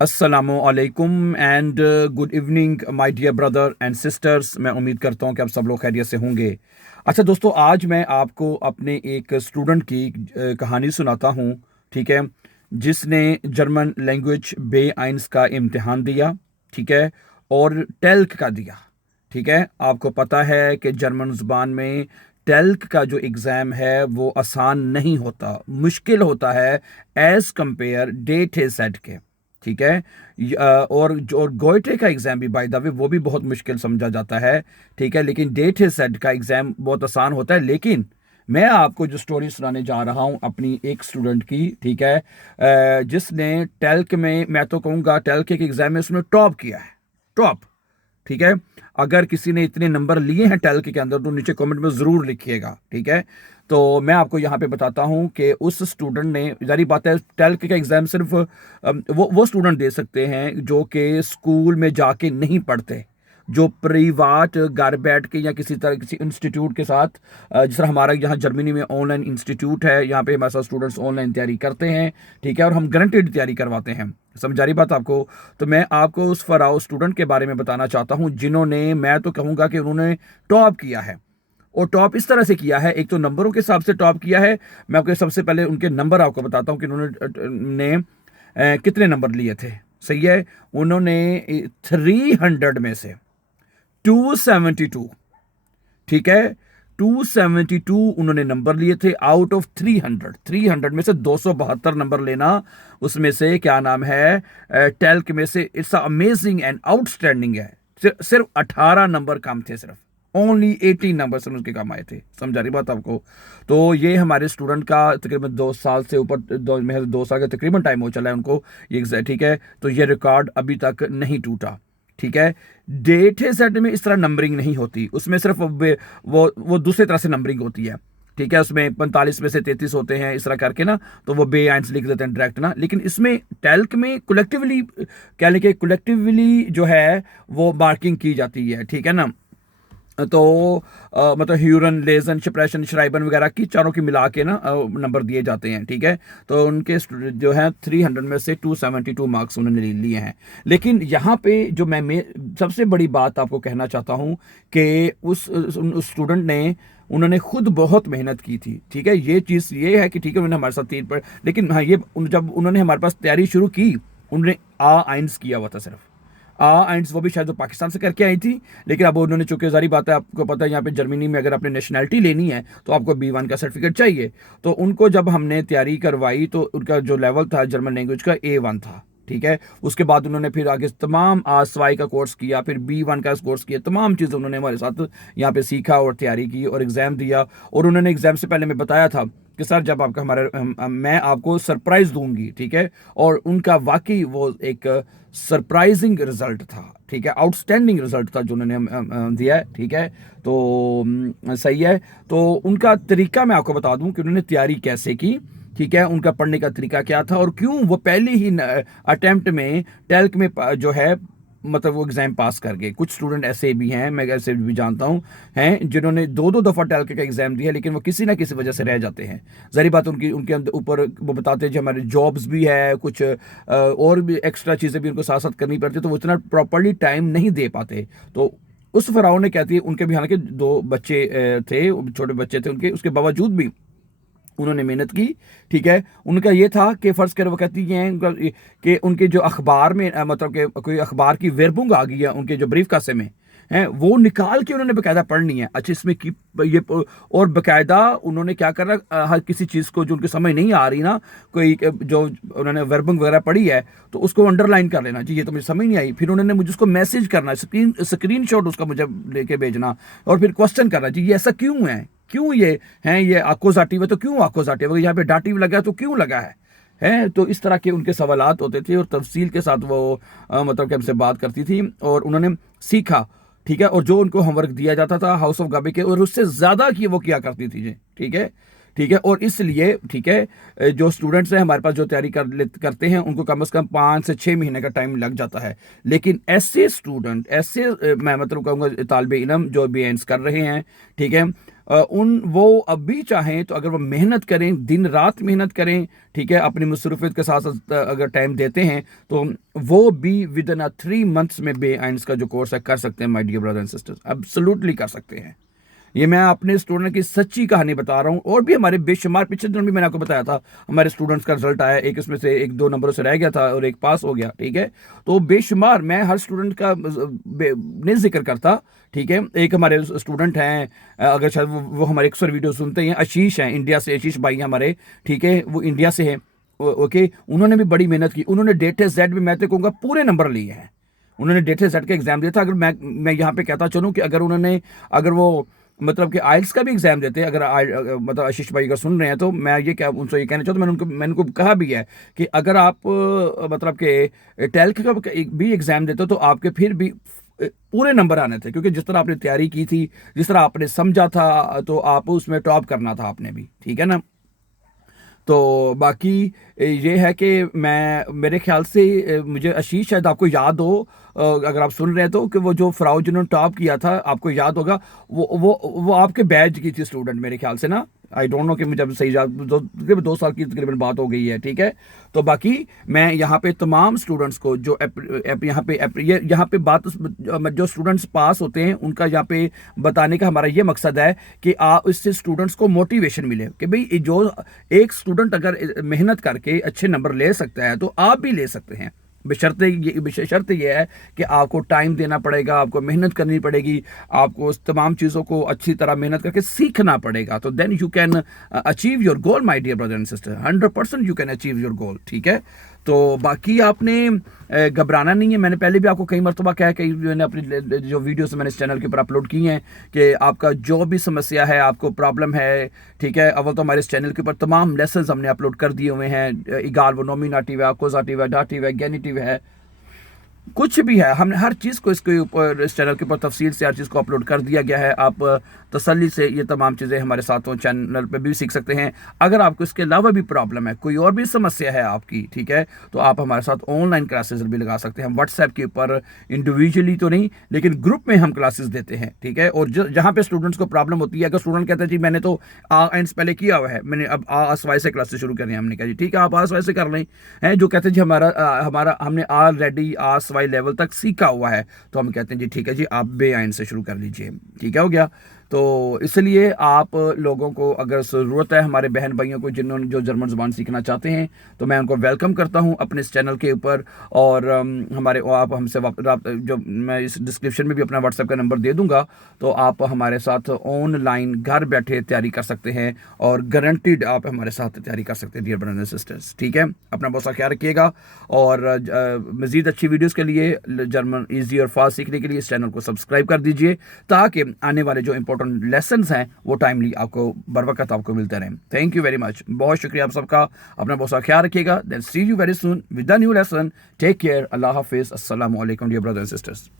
अस्सलामुअलैकुम and good evening my dear brother and sisters. मैं उम्मीद करता हूँ कि आप सब लोग खैरियत से होंगे। अच्छा दोस्तों, आज मैं आपको अपने एक स्टूडेंट की कहानी सुनाता हूँ। ठीक है, जिसने जर्मन लैंग्वेज बे आइंस का इम्तिहान दिया। ठीक है, और टेल्क का दिया। ठीक है, आपको पता है कि जर्मन ज़ुबान में टेल्क का जो एग्ज़ाम है वो आसान नहीं होता, मुश्किल होता है एज़ कंपेयर डेट सेट के। ठीक है, और गोइटे का एग्ज़ाम भी बाय द वे वो भी बहुत मुश्किल समझा जाता है। ठीक है, लेकिन डेट सेट का एग्ज़ाम बहुत आसान होता है। लेकिन मैं आपको जो स्टोरी सुनाने जा रहा हूँ अपनी एक स्टूडेंट की। ठीक है, जिसने टेल्क में, मैं तो कहूँगा टेल्क के एग्ज़ाम में उसने टॉप किया है। टॉप। ठीक है, अगर किसी ने इतने नंबर लिए हैं टेल्क के अंदर तो नीचे कमेंट में ज़रूर लिखिएगा। ठीक है, तो मैं आपको यहाँ पे बताता हूँ कि उस स्टूडेंट ने, जारी बात है टेल्क का एग्ज़ाम सिर्फ वो स्टूडेंट दे सकते हैं जो कि स्कूल में जाके नहीं पढ़ते, जो प्राइवेट घर बैठ के या किसी तरह किसी इंस्टीट्यूट के साथ, जिस तरह हमारा यहाँ जर्मनी में ऑनलाइन इंस्टीट्यूट है, यहाँ पे हमारे साथ स्टूडेंट्स ऑनलाइन तैयारी करते हैं। ठीक है, और हम गारंटेड तैयारी करवाते हैं। समझा रही बात आपको? तो मैं आपको उस फराउ स्टूडेंट के बारे में बताना चाहता हूँ जिन्होंने, मैं तो कहूँगा कि उन्होंने टॉप किया है। और टॉप इस तरह से किया है, एक तो नंबरों के हिसाब से टॉप किया है। मैं आपको सबसे पहले उनके नंबर आपको बताता हूँ कि उन्होंने कितने नंबर लिए थे। सही है, उन्होंने 300 में से 272, ठीक है, 272 उन्होंने नंबर लिए थे आउट ऑफ 300। 300 में से 272 नंबर लेना, उसमें से क्या नाम है, टेल्क में से इट्स अमेजिंग एंड आउटस्टैंडिंग है। सिर्फ 18 नंबर कम थे, सिर्फ ओनली 18 नंबर से उसके कम आए थे। समझा रही बात आपको? तो ये हमारे स्टूडेंट का तकरीबन 2 साल से ऊपर, 2 साल का तकरीबन टाइम हो चला है उनको ये। ठीक है, तो ये रिकॉर्ड अभी तक नहीं टूटा। ठीक है, डेट सेट में इस तरह नंबरिंग नहीं होती, उसमें सिर्फ वो दूसरी तरह से नंबरिंग होती है। ठीक है, उसमें 45 में से 33 होते हैं इस तरह करके ना, तो वो बे आइंस लिख देते हैं डायरेक्ट ना। लेकिन इसमें टेल्क में कलेक्टिवली, क्या लिखे, कलेक्टिवली जो है वो मार्किंग की जाती है। ठीक है ना, तो मतलब ह्यूरन, लेजन, शप्रेशन, श्राइबन वगैरह की चारों की मिला के ना नंबर दिए जाते हैं। ठीक है, तो उनके जो है 300 में से 272 मार्क्स उन्होंने लिए हैं। लेकिन यहाँ पे जो मैं सबसे बड़ी बात आपको कहना चाहता हूँ कि उस स्टूडेंट ने, उन्होंने खुद बहुत मेहनत की थी। ठीक है, ये चीज़ ये है कि ठीक है उन्होंने हमारे साथ 3 पर, लेकिन हाँ ये जब उन्होंने हमारे पास तैयारी शुरू की, उन्होंने आ आइंस किया हुआ था सिर्फ। एंड वो भी शायद वो पाकिस्तान से करके आई थी। लेकिन अब उन्होंने, चूंकि जारी बात है, आपको पता है यहाँ पे जर्मनी में अगर आपने नेशनैलिटी लेनी है तो आपको B1 का सर्टिफिकेट चाहिए। तो उनको जब हमने तैयारी करवाई तो उनका जो लेवल था जर्मन लैंग्वेज का A1 था। ठीक है, उसके बाद उन्होंने फिर आगे तमाम आसवाई का कोर्स किया, फिर B1 का कोर्स किया, तमाम चीज़ें उन्होंने हमारे साथ यहाँ पे सीखा और तैयारी की और एग्ज़ाम दिया। और उन्होंने एग्ज़ाम से पहले मैं बताया था कि सर जब आपका मैं आपको सरप्राइज़ दूंगी। ठीक है, और उनका वाकई वो एक सरप्राइजिंग रिजल्ट था। ठीक है, आउटस्टैंडिंग रिजल्ट था जो उन्होंने दिया है। ठीक है, तो सही है। तो उनका तरीका मैं आपको बता दूं कि उन्होंने तैयारी कैसे की। ठीक है, उनका पढ़ने का तरीका क्या था और क्यों वो पहले ही अटेम्प्ट में टेल्क में जो है, मतलब वो एग्जाम पास कर गए। कुछ स्टूडेंट ऐसे भी हैं, मैं ऐसे भी जानता हूँ, हैं जिन्होंने दो दो दफ़ा टेल्क का एग्जाम दिया लेकिन वो किसी ना किसी वजह से रह जाते हैं। जारी बात, उनकी उनके अंदर ऊपर वो बताते हैं जो हमारे जॉब्स भी है, कुछ और भी एक्स्ट्रा चीज़ें भी उनको साथ साथ करनी पड़ती है, तो वो इतना प्रॉपरली टाइम नहीं दे पाते। तो उस फराव ने, कहती है, उनके भी हालांकि 2 बच्चे थे, छोटे बच्चे थे उनके, उसके बावजूद भी उन्होंने मेहनत की। ठीक है, उनका ये था कि फ़र्ज़ कर, वो कहती हैं कि उनके जो अखबार में मतलब कि कोई अखबार की वेरबुंग आ गई है उनके जो ब्रीफ कासे में हैं, वो निकाल के उन्होंने बाकायदा पढ़नी है। अच्छा, इसमें की ये और बाकायदा उन्होंने क्या करना, हर किसी चीज़ को जो उनकी समझ नहीं आ रही ना, कोई जो उन्होंने वेरबुंग वगैरह पढ़ी है तो उसको अंडरलाइन कर लेना, जी ये तो मुझे समझ नहीं आई, फिर उन्होंने मुझे उसको मैसेज करना, स्क्रीन शॉट उसका मुझे लेके भेजना और फिर क्वेश्चन करना, जी ये ऐसा क्यों है, क्यों ये हैं, ये अकोजाटिव है तो क्यों अकोजाटिव है, यहाँ पे डाटिव लगा तो क्यों लगा है। तो इस तरह के उनके सवालात होते थे और तफसील के साथ वो मतलब कि हमसे बात करती थी और उन्होंने सीखा। ठीक है, और जो उनको होमवर्क दिया जाता था हाउस ऑफ गाबी के, और उससे ज़्यादा की वो किया करती थी जी। ठीक है, ठीक है, और इसलिए ठीक है, जो स्टूडेंट्स हैं हमारे पास जो तैयारी करते हैं उनको कम से कम 5 से 6 महीने का टाइम लग जाता है। लेकिन ऐसे स्टूडेंट, ऐसे मैं मतलब कहूँगा तालिबे इल्म जो BANs कर रहे हैं, ठीक है, वो अब भी चाहें तो अगर वो मेहनत करें, दिन रात मेहनत करें, ठीक है, अपनी मसरूफियत के साथ साथ अगर टाइम देते हैं तो वो भी विद इन 3 मंथ्स में बे-आइंस का जो कोर्स है कर सकते हैं my dear brother and sisters, absolutely कर सकते हैं। ये मैं अपने स्टूडेंट की सच्ची कहानी बता रहा हूँ। और भी हमारे बेशुमार, पिछले दिनों भी मैंने आपको बताया था, हमारे स्टूडेंट्स का रिजल्ट आया, एक इसमें से 1-2 नंबरों से रह गया था और एक पास हो गया, ठीक है। तो बेशुमार, मैं हर स्टूडेंट का नहीं जिक्र करता, ठीक है। एक हमारे स्टूडेंट हैं, अगर शायद वो हमारे अक्सर वीडियो सुनते हैं, आशीष हैं, इंडिया से आशीष भाई हमारे, ठीक है, वो इंडिया से हैं, ओके। उन्होंने भी बड़ी मेहनत की, उन्होंने डेटा सेट भी मैं तो कहूँगा पूरे नंबर लिए हैं। उन्होंने डेटा सेट का एग्जाम दिया था। अगर मैं यहाँ पे कहता चलूँ कि अगर वो मतलब कि आइल्स का भी एग्जाम देते हैं, मतलब आशीष भाई अगर सुन रहे हैं तो मैं उनसे ये कहना चाहता हूँ, मैंने उनको कहा भी है कि अगर आप मतलब कि टेल्क का भी एग्जाम देते हो तो आपके फिर भी पूरे नंबर आने थे, क्योंकि जिस तरह आपने तैयारी की थी, जिस तरह आपने समझा था, तो आप उसमें टॉप करना था आपने भी, ठीक है ना। तो बाकी ये है कि मेरे ख्याल से मुझे आशीष शायद आपको याद हो, अगर आप सुन रहे हैं तो, कि वो जो फ्राउ जिन्होंने टॉप किया था, आपको याद होगा, वो आपके बैच की थी स्टूडेंट मेरे ख्याल से ना। आई डोंट नो कि मुझे अब सही याद, 2 साल की तकरीबन बात हो गई है, ठीक है। तो बाकी मैं यहाँ पे तमाम स्टूडेंट्स को जो यहाँ पे बात, जो स्टूडेंट्स पास होते हैं उनका यहाँ पे बताने का हमारा ये मकसद है कि इससे स्टूडेंट्स को मोटिवेशन मिले कि भाई जो एक स्टूडेंट अगर मेहनत करके अच्छे नंबर ले सकता है तो आप भी ले सकते हैं। शर्त ये है कि आपको टाइम देना पड़ेगा, आपको मेहनत करनी पड़ेगी, आपको उस तमाम चीज़ों को अच्छी तरह मेहनत करके सीखना पड़ेगा। तो then you can achieve your goal my dear brother and sister, 100% you can achieve your goal, ठीक है। तो बाकी आपने घबराना नहीं है। मैंने पहले भी आपको कई मरतबा कहा, कई मैंने अपनी जो वीडियोस मैंने इस चैनल के ऊपर अपलोड की हैं, कि आपका जो भी समस्या है, आपको प्रॉब्लम है, ठीक है, अव्वल तो हमारे इस चैनल के ऊपर तमाम लेसन्स हमने अपलोड कर दिए हुए हैं, इगाल वो नॉमिनेटिव है, अकोजाटिव है, डाटिव है, गेनिटिव है, कुछ भी है, हमने हर चीज़ को इसके ऊपर, इस चैनल के ऊपर तफसील से हर चीज़ को अपलोड कर दिया गया है। आप तसल्ली से ये तमाम चीज़ें हमारे साथ चैनल पे भी सीख सकते हैं। अगर आपको इसके अलावा भी प्रॉब्लम है, कोई और भी समस्या है आपकी, ठीक है, तो आप हमारे साथ ऑनलाइन क्लासेस भी लगा सकते हैं। हम व्हाट्सएप के ऊपर इंडिविजुअली तो नहीं, लेकिन ग्रुप में हम क्लासेस देते हैं, ठीक है। और जहाँ पे स्टूडेंट्स को प्रॉब्लम होती है, अगर स्टूडेंट कहते हैं जी मैंने तो एंड्स पहले किया हुआ है, मैंने अब आसवाई से क्लासेस शुरू करनी है, हमने कहा जी ठीक है, आप आसवाई से कर लें। हैं जो कहते हैं जी हमने ऑलरेडी आसवाई लेवल तक सीखा हुआ है, तो हम कहते हैं जी ठीक है जी, आप बे-आइन से शुरू कर लीजिए, ठीक है, हो गया। तो इसलिए आप लोगों को अगर ज़रूरत है, हमारे बहन भाइयों को जो जर्मन ज़ुबान सीखना चाहते हैं, तो मैं उनको वेलकम करता हूं अपने इस चैनल के ऊपर। और आप हमसे जो मैं इस डिस्क्रिप्शन में भी अपना व्हाट्सएप का नंबर दे दूंगा, तो आप हमारे साथ ऑनलाइन घर बैठे तैयारी कर सकते हैं, और गारंटीड आप हमारे साथ तैयारी कर सकते हैं डियर ब्रदर्स एंड सिस्टर्स, ठीक है। अपना बहुत सा ख्याल रखिएगा, और मज़ीद अच्छी वीडियोज़ के लिए, जर्मन ईजी और फास्ट सीखने के लिए इस चैनल को सब्सक्राइब कर दीजिए, ताकि आने वाले जो इंपॉर्टेंट लेसन्स हैं वो टाइमली आपको बर वक्त आपको मिलते रहें। थैंक यू वेरी मच, बहुत शुक्रिया आप सबका, अपना बहुत सा ख्याल रखिएगा। Then see you very soon with the new lesson. Take care, अल्लाह हाफिज़, अस्सलामु अलैकुम डियर ब्रदर्स एंड सिस्टर्स।